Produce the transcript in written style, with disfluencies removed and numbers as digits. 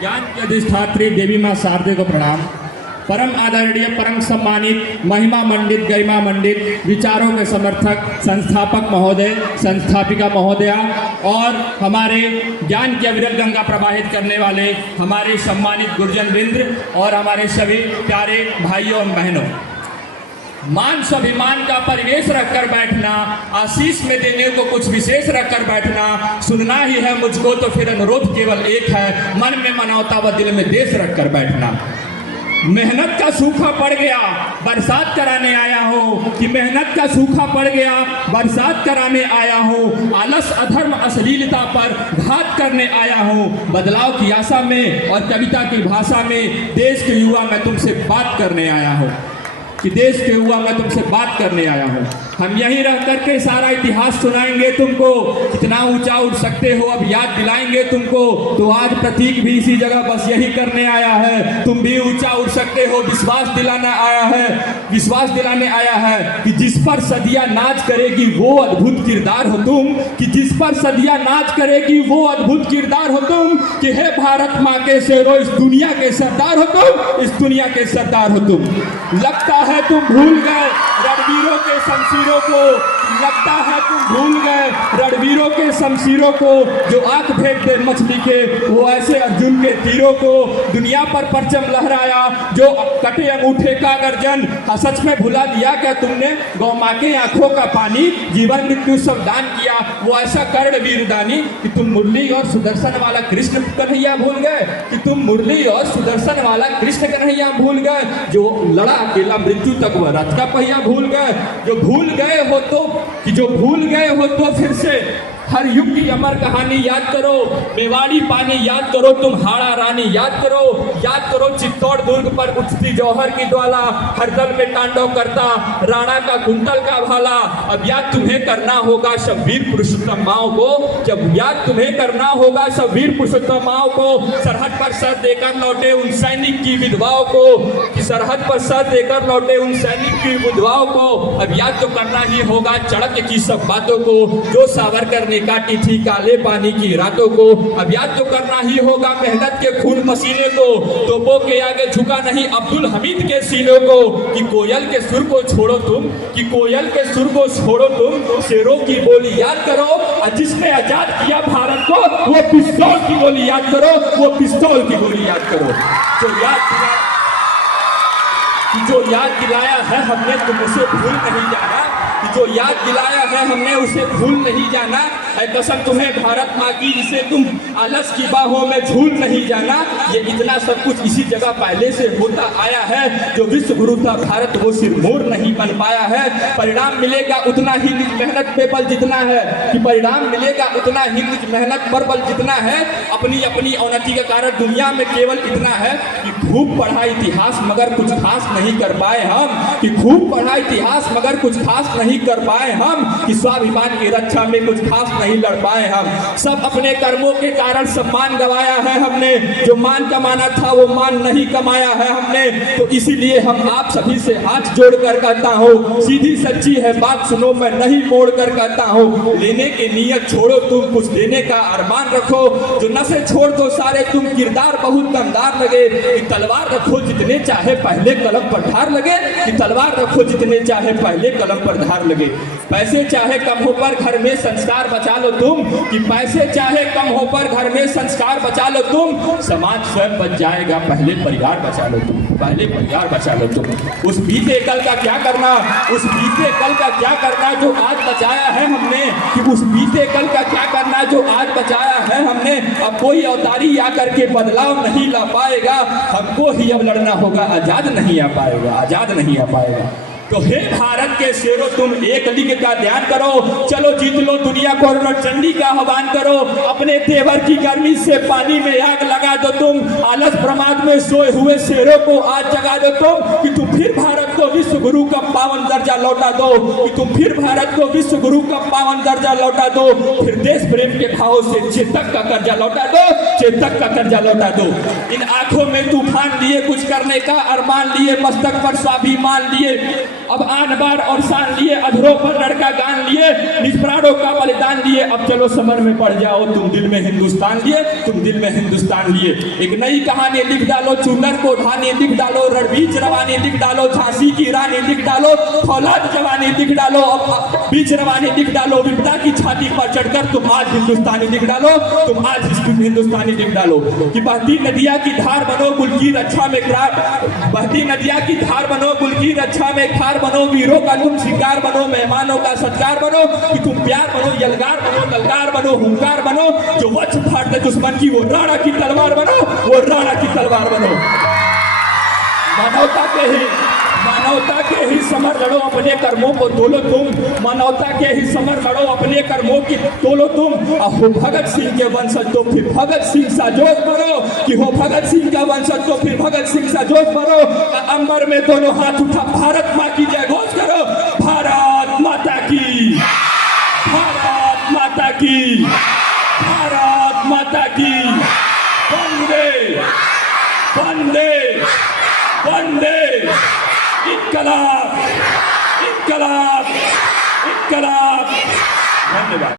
ज्ञान की अधिष्ठात्री देवी माँ शारदे को प्रणाम। परम आदरणीय, परम सम्मानित, महिमा मंडित, गरिमा मंडित, विचारों के समर्थक, संस्थापक महोदय, संस्थापिका महोदया और हमारे ज्ञान की अविरल गंगा प्रवाहित करने वाले हमारे सम्मानित गुरुजन वृंद और हमारे सभी प्यारे भाइयों और बहनों, मान स्वाभिमान का परिवेश रखकर बैठना, आशीष में देने को कुछ विशेष रखकर बैठना, सुनना ही है मुझको तो फिर अनुरोध केवल एक है, मन में मनौता व दिल में देश रखकर बैठना। मेहनत का सूखा पड़ गया बरसात कराने आया हो, कि मेहनत का सूखा पड़ गया बरसात कराने आया हो, आलस अधर्म अश्लीलता पर घात करने आया हो, बदलाव की आशा में और कविता की भाषा में देश के युवा मैं तुमसे बात करने आया हूँ, कि देश के युवा मैं तुमसे बात करने आया हूँ। हम यहीं रह करके सारा इतिहास सुनाएंगे तुमको, कितना ऊंचा उठ सकते हो अब याद दिलाएंगे तुमको। तो आज प्रतीक भी इसी जगह बस यही करने आया है, तुम भी ऊंचा उठ सकते हो, विश्वास दिलाना आया है, विश्वास दिलाने आया है कि जिस पर सदिया नाच करेगी वो अद्भुत किरदार हो तुम, कि जिस पर सदिया नाच करेगी वो अद्भुत किरदार हो तुम, कि हे भारत माँ के शेरों इस दुनिया के सरदार हो तुम, इस दुनिया के सरदार हो तुम। लगता है तुम भूल गए रणवीरों के शमशीरों को, लगता है तुम भूल गए रणवीरों के शमशीरों को, जो आंख फेंक दे मछली के वो ऐसे अर्जुन के तीरों को, दुनिया पर परचम लहराया जो कटे अंगूठे का गर्जन, सच में भुला दिया क्या तुमने गौ माँ के आंखों का पानी, जीवन मृत्यु सब दान किया वो ऐसा कर्ण वीरदानी, कि तुम मुरली और सुदर्शन वाला कृष्ण कन्हैया भूल गए, कि तुम मुरली और सुदर्शन वाला कृष्ण कन्हैया भूल गए, जो लड़ा अकेला मृत्यु तक वह रथ का पहिया भूल गए, जो भूल गए हो तो, कि जो भूल गए हो तो फिर से हर युग की अमर कहानी याद करो, मेवाड़ी पानी याद करो, तुम हाड़ा रानी याद करो चित्तौड़ दुर्ग पर उठती जौहर की ज्वाला, हर दल में तांडव करता राणा का कुंतल का भाला। अब याद तुम्हें करना होगा सब वीर पुरुषोत्तम माओ को, जब याद तुम्हें करना होगा सब वीर पुरुषोत्तम माओ को, सरहद पर सर देकर लौटे उन सैनिक की विधवाओं को, कि सरहद पर सर देकर लौटे उन सैनिक की विधवाओं को। अब याद तो करना ही होगा चड़क की सब बातों को, जो सावरकर ने काटी थी काले पानी की रातों को। अब याद तो करना ही होगा मेहनत के खून पसीने को, तोपों के आगे झुका नहीं अब्दुल हमीद के सीनों को, कि कोयल के सुर को छोड़ो तुम, कि कोयल के सुर को छोड़ो तुम, शेरों की बोली याद करो, और जिसने आजाद किया भारत को वो पिस्तौल की गोली याद करो, वो पिस्तौल की गोली याद करो। जो याद दिलाया है हमने तुम उसे भूल नहीं जाना, जो याद दिलाया है हमने उसे भूल नहीं जाना, है कसम तुम्हें भारत माँ की जिसे तुम आलस की बाहों में झूल नहीं जाना। ये इतना सब कुछ इसी जगह पहले से होता आया है, जो विश्व गुरु था भारत वो सिरमौर नहीं बन पाया है। परिणाम मिलेगा उतना ही निज मेहनत पे बल जितना है, कि परिणाम मिलेगा उतना ही निज मेहनत पर बल जितना है। अपनी अपनी अवनति के कारण दुनिया में केवल इतना है कि खूब पढ़ा इतिहास मगर कुछ खास नहीं कर पाए हम, कि खूब पढ़ा इतिहास मगर कुछ खास नहीं कर पाए हम, कि स्वाभिमान की रक्षा में कुछ खास नहीं लड़ पाए हम। सब अपने कर्मों के कारण सम्मान गवाया है हमने, जो मान कमाना था वो मान नहीं कमाया है हमने। तो इसीलिए हम आप सभी से हाथ जोड़कर कहता हूँ, सीधी सच्ची है बात सुनो मैं नहीं मोड़ कर कहता हूँ, लेने की नियत छोड़ो तुम कुछ देने का अरमान रखो, जो नशे छोड़ दो सारे तुम किरदार बहुत दमदार लगे, कि तलवार रखो जितने चाहे पहले कलम पर धार लगे, कि तलवार रखो जितने चाहे पहले कलम पर धार लगे। पैसे चाहे कम हो पर घर में संस्कार बचा लो तुम, कि पैसे चाहे कम हो पर घर में संस्कार बचा लो तुम, समाज स्वयं बच जाएगा पहले परिवार बचा लो तुम, पहले परिवार बचा लो तुम। उस बीते कल का क्या करना, उस बीते कल का क्या करना जो आज बचाया है हमने, कि उस बीते कल का क्या करना जो आज बचाया है हमने। अब कोई अवतारी आकर के बदलाव नहीं ला पाएगा, हमको ही अब लड़ना होगा, आजाद नहीं आ पाएगा, आजाद नहीं आ पाएगा। तो हे भारत के शेरों तुम एक लीग का ध्यान करो, चलो जीत लो दुनिया को रणचंडी का आह्वान करो, अपने तेवर की गर्मी से पानी में आग लगा दो तुम, आलस प्रमाद में सोए हुए शेरों को आज जगा दो तुम, कि तुम फिर भारत को विश्व गुरु का पावन दर्जा लौटा दो, कि तुम फिर भारत को विश्व गुरु का पावन दर्जा लौटा दो, फिर देश प्रेम के भाव से चेतक का कर्जा लौटा दो, चेतक का कर्जा लौटा दो। इन आंखों में तूफान लिए, कुछ करने का अरमान लिए, मस्तक पर स्वाभिमान लिए, अब आन बार और शान लिए, अधरों पर लड़का गान लिए, निज प्राणों का बलिदान लिए। अब चलो समर में पड़ जाओ, तुम दिल में हिंदुस्तान लिए, तुम दिल में हिंदुस्तान लिए। एक नई कहानी लिख डालो, चुनर को ढाने लिख डालो, रणबीच रवानी लिख डालो, झांसी की रानी लिख डालो, फौलाद जवानी लिख डालो, बीच रवानी लिख डालो। विपदा की छाती पर चढ़कर तुम आज हिंदुस्तानी लिख डालो, तुम आज हिंदुस्तानी लिख डालो। कि बहती नदिया की धार बनो, गुल की रक्षा में बहती नदिया की धार बनो, गुल की रक्षा में खार बनो, वीरों का तुम शिकार बनो, मेहमानों का सत्कार बनो, कि तुम प्यार बनो, यलगार बनो, ललकार बनो, हुंकार बनो, जो वज्र फाड़ते दुश्मन की वो राणा की तलवार बनो, वो राणा की तलवार बनो। मानवता के ही समर लड़ो, अपने कर्मों को तोलो तुम, मानवता के ही समर लड़ो, अपने कर्मों की तोलो तुम। हो भगत सिंह के वंशज तो फिर भगत सिंह सा जोश भरो, कि हो भगत सिंह का वंशज तो फिर भगत सिंह सा जोश भरो। अंबर में दोनों हाथ उठा भारत माँ की जय घोष करो, भारत माता की, भारत माता की, भारत माता की। वंदे वंदे वंदे, इनकलाब, इनकलाब, इनकलाब। धन्यवाद।